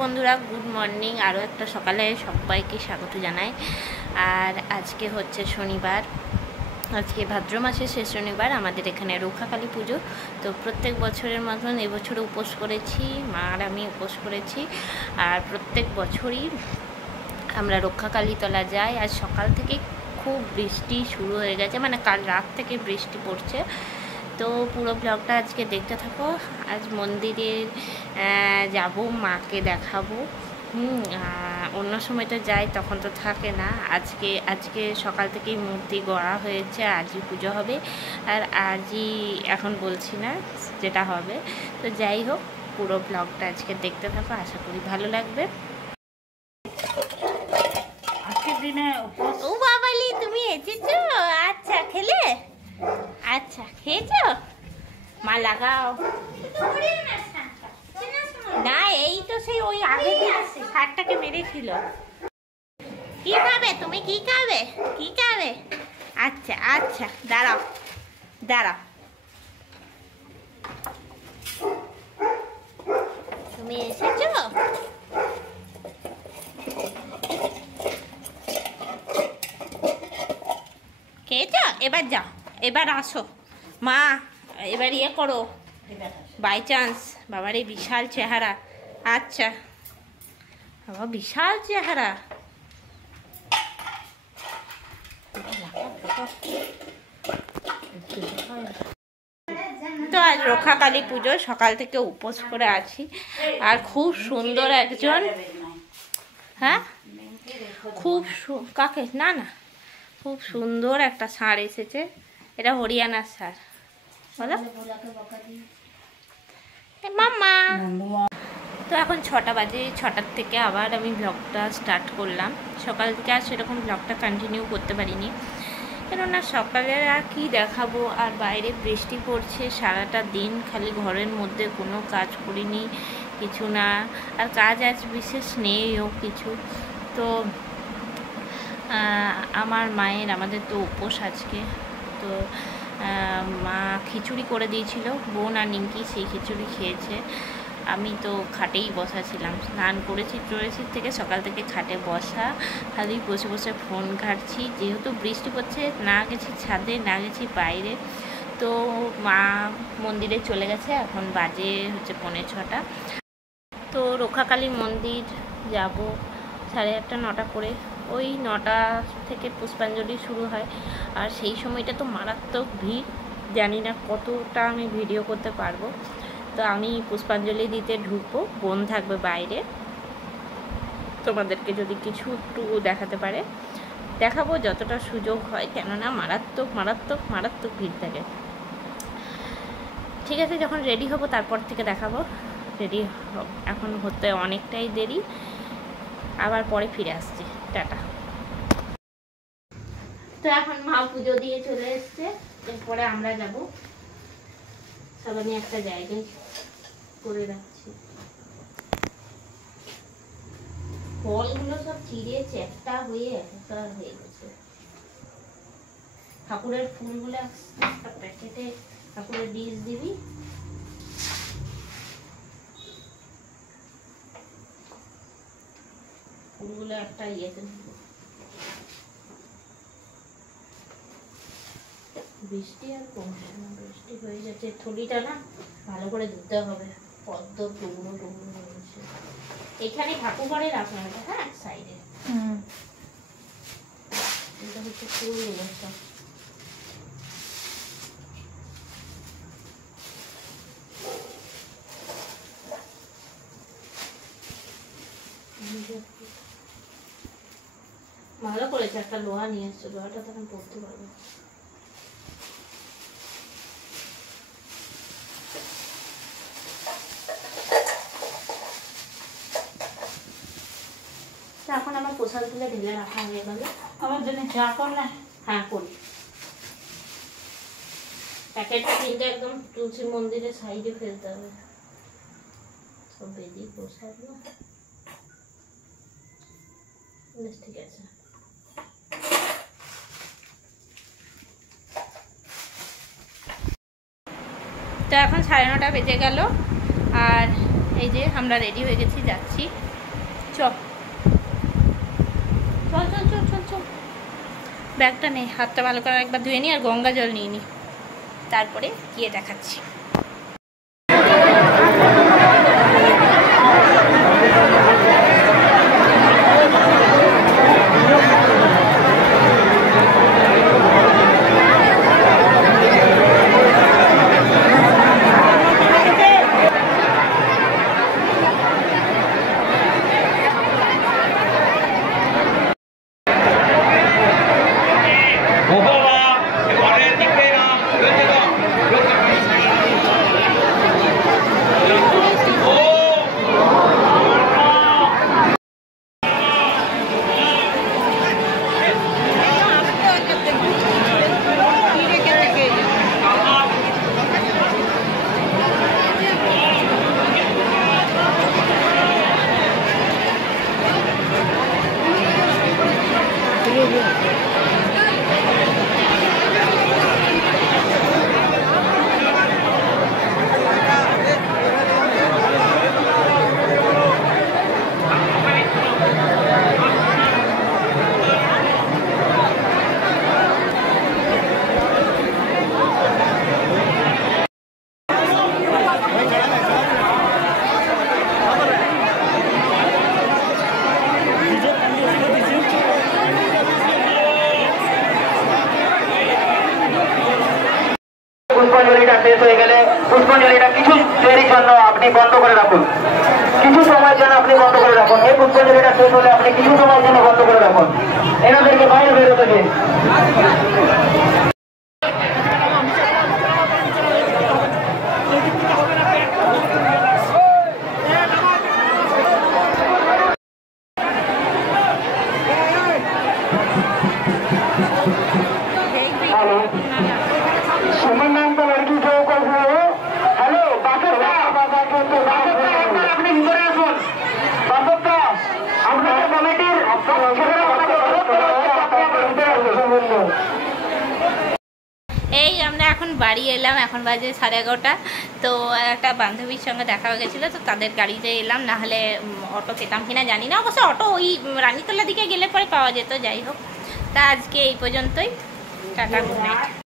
বন্ধুরা, good morning. আরও একটা সকালে সবাইকে স্বাগত জানাই। আর আজকে হচ্ছে শনিবার, আজকে ভাদ্র মাসের শেষ শনিবার। আমাদের এখানে রক্ষাকালী পুজো। তো প্রত্যেক বছরের মতন এবছরও উপোস করেছি, মা আর আমি উপোস করেছি। আর প্রত্যেক বছরই আমরা রক্ষাকালী তলা যাই। আজ সকাল থেকে খুব বৃষ্টি শুরু হয়ে গেছে, মানে কাল রাত থেকে বৃষ্টি পড়ছে। তো পুরো ব্লগটা আজকে দেখতে থাকো। আজ মন্দিরে যাব, মাকে দেখাবো। অন্য সময় তো যাই, তখন তো থাকে না। আজকে সকাল থেকেই মূর্তি গড়া হয়েছে, আজই পুজো হবে। আর আজই এখন বলছি না যেটা হবে। তো যাই হোক, পুরো ব্লগটা আজকে দেখতে থাকো, আশা করি ভালো লাগবে। ও বাবালি, তুমি এসেছো? আচ্ছা, খেলে? আচ্ছা, খেয়েছো? মা লাগাও না, এই তো সেই ওই আগে শার্টটাকে মেরেছিল। কি খাবে তুমি? কি খাবে? কি খাবে? আচ্ছা আচ্ছা, দাঁড়াও দাঁড়াও। তুমি এসেছো? খেয়েছো? এবার যাও, এবার আসো মা, এবার ইয়ে করো। বাই চান্স বাবার এই বিশাল চেহারা। আচ্ছা বাবা, বিশাল চেহারা। তো আজ রক্ষাকালী পুজো, সকাল থেকে উপোস করে আছি। আর খুব সুন্দর একজন, হ্যাঁ খুব কাকে না না খুব সুন্দর একটা ষাঁড় এসেছে। এটা হরিয়ানার ষাঁড়। বলো মাম্মা। তো এখন 6টা বাজে, 6টার থেকে আবার আমি ব্লগটা স্টার্ট করলাম। সকাল থেকে আর সেরকম ব্লগটা কন্টিনিউ করতে পারিনি, কেননা সকালে আর কি দেখাবো। আর বাইরে বৃষ্টি পড়ছে সারাটা দিন, খালি ঘরের মধ্যে কোনো কাজ করিনি, কিছু না। আর কাজ আজ বিশেষ নেইও কিছু। তো আমাদের তো উপোস আজকে। তো মা খিচুড়ি করে দিয়েছিল, বোন আর নিমকি সেই খিচুড়ি খেয়েছে। আমি তো খাটেই বসা ছিলাম, স্নান করেছি থেকে সকাল থেকে খাটে বসা, খালি বসে বসে ফোন ঘাটছি। যেহেতু বৃষ্টি পড়ছে, না গেছি ছাদে, না গেছি বাইরে। তো মা মন্দিরে চলে গেছে, এখন বাজে হচ্ছে 5:45। তো রক্ষাকালী মন্দির যাব 8:30 9টা করে। ওই 9টা থেকে পুষ্পাঞ্জলি শুরু হয়। আর সেই সময়টা তো মারাত্মক ভিড়, জানি না কতটা আমি ভিডিও করতে পারবো। তো আমি পুষ্পাঞ্জলি দিতে ঢুকবো, বোন থাকবে বাইরে। তোমাদেরকে যদি কিছু একটু দেখাতে পারে দেখাবো, যতটা সুযোগ হয়, কেননা মারাত্মক মারাত্মক মারাত্মক ভিড় থাকে। ঠিক আছে, যখন রেডি হব তারপর থেকে দেখাবো। রেডি এখন হতে অনেকটাই দেরি, আবার পরে ফিরে আসছি। টাটা। তো এখন মা পুজো দিয়ে চলে এসছে, এরপরে আমরা যাব। সব আমি একটা জায়গায় করে রাখছি। ফলগুলো সব চিড়ে চ্যাপ্টা হয়ে একাকার হয়ে গেছে। ঠাকুরের ফুলগুলো একটা প্যাকেটে ঠাকুরের ডিশ দিবি। ফুলগুলো একটা ইয়েতে বৃষ্টি আর কমছে না, বৃষ্টি হয়ে যাচ্ছে। থলিটা না ভালো করে ধুতে হবে, পদ্ম টুকরো টুকরো রয়েছে। এখানে ঠাকুর ঘরে রাখা হবে, হ্যাঁ সাইডে। এটা হচ্ছে ফুল অবস্থা। ভালো করেছে, একটা লোহা নিয়ে এসছো, লোহাটা তখন পড়তে পারবো। এখন আমার প্রসাদ তুলে ঢেলে রাখা হয়ে গেল। আমার জন্য চা কর না? হ্যাঁ করি। প্যাকেটটা কিন্তু একদম তুলসী মন্দিরের সাইডে ফেলতে হবে। সব বেদি প্রসাদ না, বেশ ঠিক আছে। তো এখন 9:30 বেজে গেল। আর এই যে আমরা রেডি হয়ে গেছি, যাচ্ছি। চল চল চল চল চল চল। ব্যাগটা নেই, হাতটা ভালো করে একবার ধুয়ে নিই আর গঙ্গা জল নিয়ে নিই, তারপরে গিয়ে দেখাচ্ছি। পুষ্পাঞ্জলিটা শেষ হয়ে গেলে পুষ্পাঞ্জলিটা কিছু দেরির জন্য আপনি বন্ধ করে রাখুন, কিছু সময়ের জন্য আপনি বন্ধ করে রাখুন। এই পুষ্পাঞ্জলিটা শেষ হলে আপনি কিছু সময়ের জন্য বন্ধ করে রাখুন, এনাদেরকে বাইরে বেরোতে দিন। আপনি ভিতরে আসুন, আপনাদের কমিটির এই আমরা এখন বাড়ি এলাম, এখন বাজে 11:30। তো একটা বান্ধবীর সঙ্গে দেখা হয়ে গেছিলো, তো তাদের গাড়িতে এলাম, নাহলে অটো পেতাম কিনা জানি না। অবশ্য অটো ওই রানীতলা দিকে গেলে পরে পাওয়া যেত। যাই হোক, তা আজকে এই পর্যন্তই, টাটা, গুড নাইট।